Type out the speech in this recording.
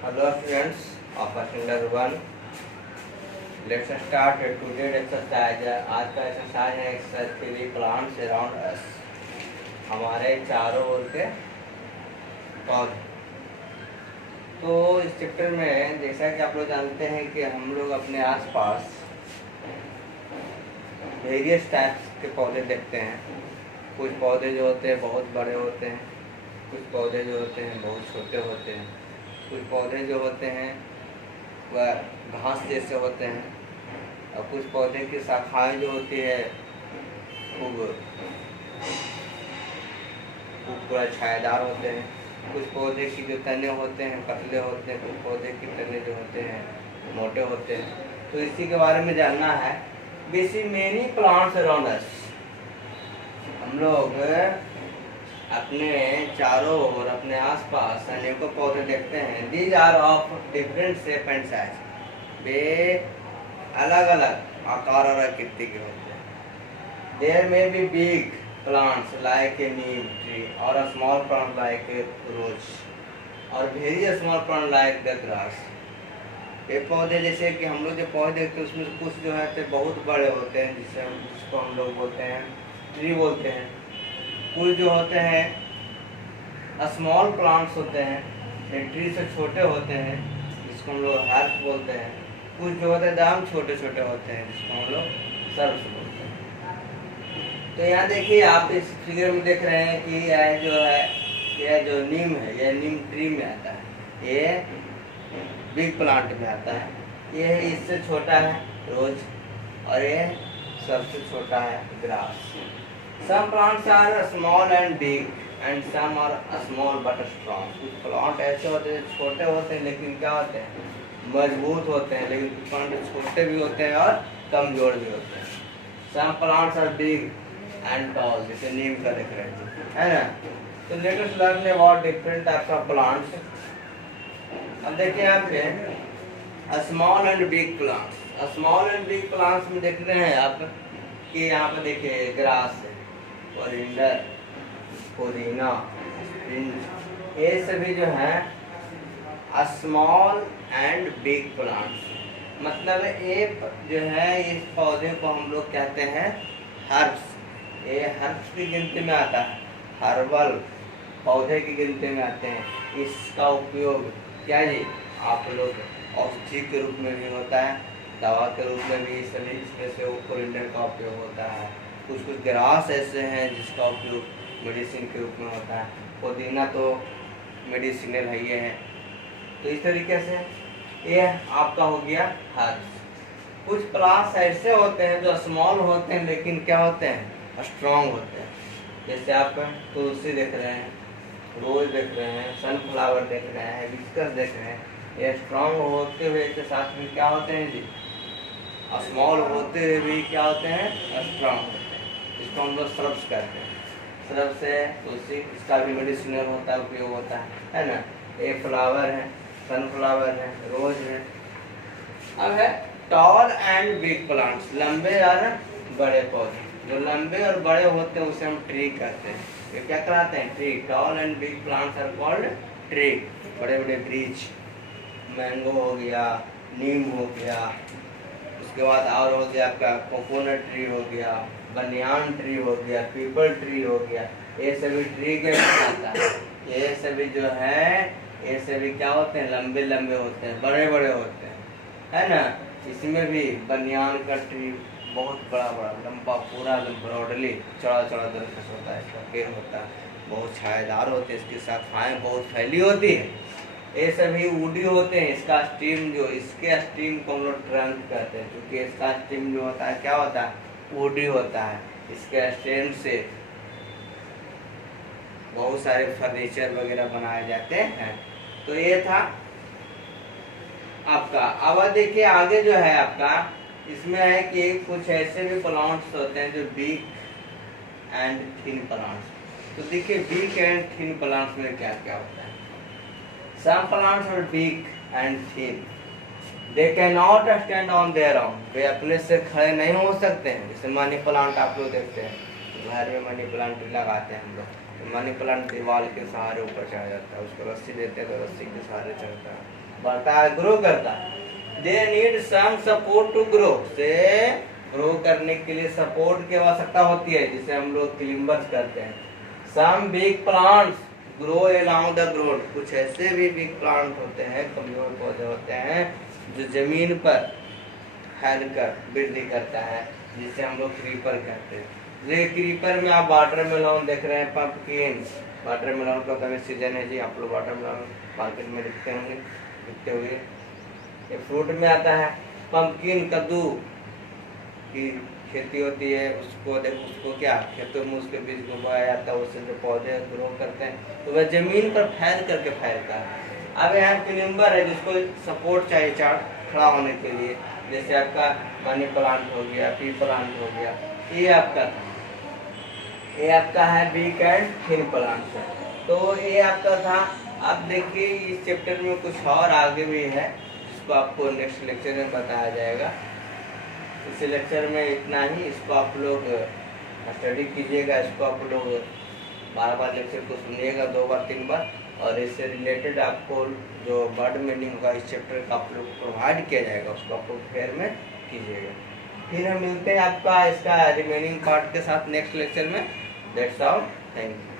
Hello friends of Standard 1. Let's start today's exercise. आज का exercise है एक्सरसाइज 3 प्लांट्स अराउंड अस, हमारे चारों ओर के पौधे। तो इस चैप्टर में जैसा कि आप लोग जानते हैं कि हम लोग अपने आसपास वेरियस टाइप्स के पौधे देखते हैं। कुछ पौधे जो होते हैं बहुत बड़े होते हैं, कुछ पौधे जो होते हैं बहुत छोटे होते हैं, कुछ पौधे जो होते हैं वह घास जैसे होते हैं, और कुछ पौधे की शाखाएं जो होती है खूब पूरा छायादार होते हैं। कुछ पौधे की जो तने होते हैं पतले होते हैं, कुछ पौधे के तने जो होते हैं मोटे होते हैं। तो इसी के बारे में जानना है। Basic many plants around us, हम लोग अपने चारों ओर अपने आसपास अनेकों पौधे देखते हैं। These are of different shape and size, वे अलग अलग आकार और आकृति के होते हैं। There may be big plants like a neem tree और a small plant like a rose और very small plant like the grass. ये पौधे जैसे कि हम लोग जो पौधे देखते हैं उसमें कुछ जो है तो बहुत बड़े होते हैं, जिसको हम लोग बोलते हैं ट्री बोलते हैं। कुछ जो होते हैं स्मॉल प्लांट्स होते हैं, ट्री से छोटे होते हैं, जिसको हम लोग हर्ब बोलते हैं। कुछ जो होते हैं एकदम छोटे छोटे होते हैं, जिसको हम लोग सर्ब्स बोलते हैं। तो यहाँ देखिए आप इस फिगर में देख रहे हैं कि यह जो है यह जो नीम है यह नीम ट्री में आता है, ये बिग प्लांट में आता है। ये इससे छोटा है रोज और ये सबसे छोटा है grass. Some plants are small and big and some are small but strong. कुछ प्लांट ऐसे होते हैं छोटे होते हैं लेकिन क्या होते हैं मजबूत होते हैं, लेकिन कुछ प्लांट छोटे भी होते हैं और कमजोर भी होते हैं। Some plants are big and tall, जैसे नीम का देख रहे हैं, है ना। तो let us learn about different types of plants. अब देखिए यहाँ पे small and big plants. Small and big plants में देख रहे हैं आप कि यहाँ पे देखिए ग्रास है, कोरिएंडर, पुदीना, ये सभी जो है स्मॉल एंड बिग प्लांट्स। मतलब एक जो है इस पौधे को हम लोग कहते हैं हर्ब्स। ये हर्ब्स की गिनती में आता है, हर्बल पौधे की गिनती में आते हैं। इसका उपयोग क्या जी आप लोग औषधि के रूप में भी होता है, दवा के रूप में भी सभी इसमें से वो कोरिएंडर का उपयोग होता है। कुछ कुछ ग्रास ऐसे हैं जिसका उपयोग मेडिसिन के रूप में होता है। पुदीना तो मेडिसिनल है ये है। तो इस तरीके से ये आपका हो गया हर्ब्स। कुछ प्लांट्स ऐसे होते हैं जो स्मॉल होते हैं लेकिन क्या होते हैं स्ट्रॉन्ग होते हैं। जैसे आप तुलसी देख रहे हैं, रोज देख रहे हैं, सनफ्लावर देख रहे हैं, हिबिस्कस देख रहे हैं। ये स्ट्रॉन्ग होते हुए के साथ में क्या होते हैं जी स्मॉल होते हुए भी क्या होते हैं स्ट्रॉन्ग होते हैं, जिसको हम लोग श्रब्स कहते हैं। श्रब से तुलसी, इसका भी मेडिसिनल होता है, उपयोग होता है ना। एक फ्लावर है, सनफ्लावर है, रोज है। अब है टॉल एंड बिग प्लांट्स, लंबे और बड़े पौधे। जो लंबे और बड़े होते हैं उसे हम ट्री कहते हैं। ये क्या कराते हैं tree. Tall and big plants are called tree. बड़े बड़े ब्रिज, मैंगो हो गया, नीम हो गया, उसके बाद और हो गया आपका कोकोनट ट्री हो गया, बनियान ट्री हो गया, पीपल ट्री हो गया। ये सभी ट्री के आता है। ये सभी जो है ये सभी क्या होते हैं लंबे लंबे होते हैं, बड़े बड़े होते हैं, है ना। इसमें भी बनियान का ट्री बहुत बड़ा बड़ा लंबा पूरा ब्रॉडली चौड़ा चौड़ा दरख्त होता है, इसका पेड़ होता है, बहुत छायादार होते हैं, इसकी शाखाएं बहुत फैली होती है। ये सभी वुडी होते हैं। इसका स्टीम जो इसके स्टीम को हम लोग ट्रंक कहते हैं, क्योंकि इसका स्टीम जो होता है क्या होता है वुडी होता है। इसके स्टेम से बहुत सारे फर्नीचर वगैरह बनाए जाते हैं। तो ये था आपका। अब देखिए आगे जो है आपका इसमें है कि कुछ ऐसे भी प्लांट्स होते हैं जो बिग एंड थिन प्लांट्स। तो देखिए बिग एंड थिन प्लांट्स में क्या क्या होता है। Some plants are big and thin. They cannot stand on their own. वे अपने से खड़े नहीं हो सकते हैं। जैसे मनी प्लांट आप लोग देखते हैं घर में, मनी प्लांट लगाते हैं हम लोग, मनी प्लांट दीवार के सहारे ऊपर चढ़ जाता है, उसको रस्सी देते हैं तो रस्सी के सहारे चढ़ता है, बढ़ता है, ग्रो करता है। They need some support to grow, से ग्रो करने के लिए सपोर्ट की आवश्यकता होती है, जिसे हम लोग क्लिम्बर्स करते हैं। Some big plants grow along the ground, कुछ ऐसे भी बिग प्लांट होते हैं, कमजोर पौधे होते हैं जो जमीन पर फैलकर वृद्धि करता है, जिसे हम लोग क्रीपर कहते हैं। ये क्रीपर में आप वाटरमेलन देख रहे हैं, पंपकिन, वाटरमेलन का तभी सीजन है जी, आप लोग वाटरमेलन मार्केट में दिखते होंगे, दिखते हुए, ये फ्रूट में आता है। पंपकिन, कद्दू की खेती होती है, उसको क्या खेतों में उसके बीज को बोया जाता है, उससे जो पौधे ग्रो करते हैं तो वह जमीन पर फैल करके फैलता है। अब यहाँ क्लिम्बर है जिसको सपोर्ट चाहिए खड़ा होने के लिए, जैसे आपका मनी प्लांट हो गया, पी प्लांट हो गया, ये आपका था, ये आपका है बिग एंड थिन प्लांट है। तो ये आपका था। अब देखिए इस चैप्टर में कुछ और आगे भी है, जिसको आपको नेक्स्ट लेक्चर में बताया जाएगा। इस लेक्चर में इतना ही, इसको आप लोग स्टडी कीजिएगा, इसको आप लोग बार लेक्चर को सुनिएगा 2 बार 3 बार, और इससे रिलेटेड आपको जो वर्ड मीनिंग होगा इस चैप्टर का आप लोग प्रोवाइड किया जाएगा, उसको आप लोग फेयर में कीजिएगा। फिर हम मिलते हैं आपका इसका रिमेनिंग पार्ट के साथ नेक्स्ट लेक्चर में। That's all, thank you.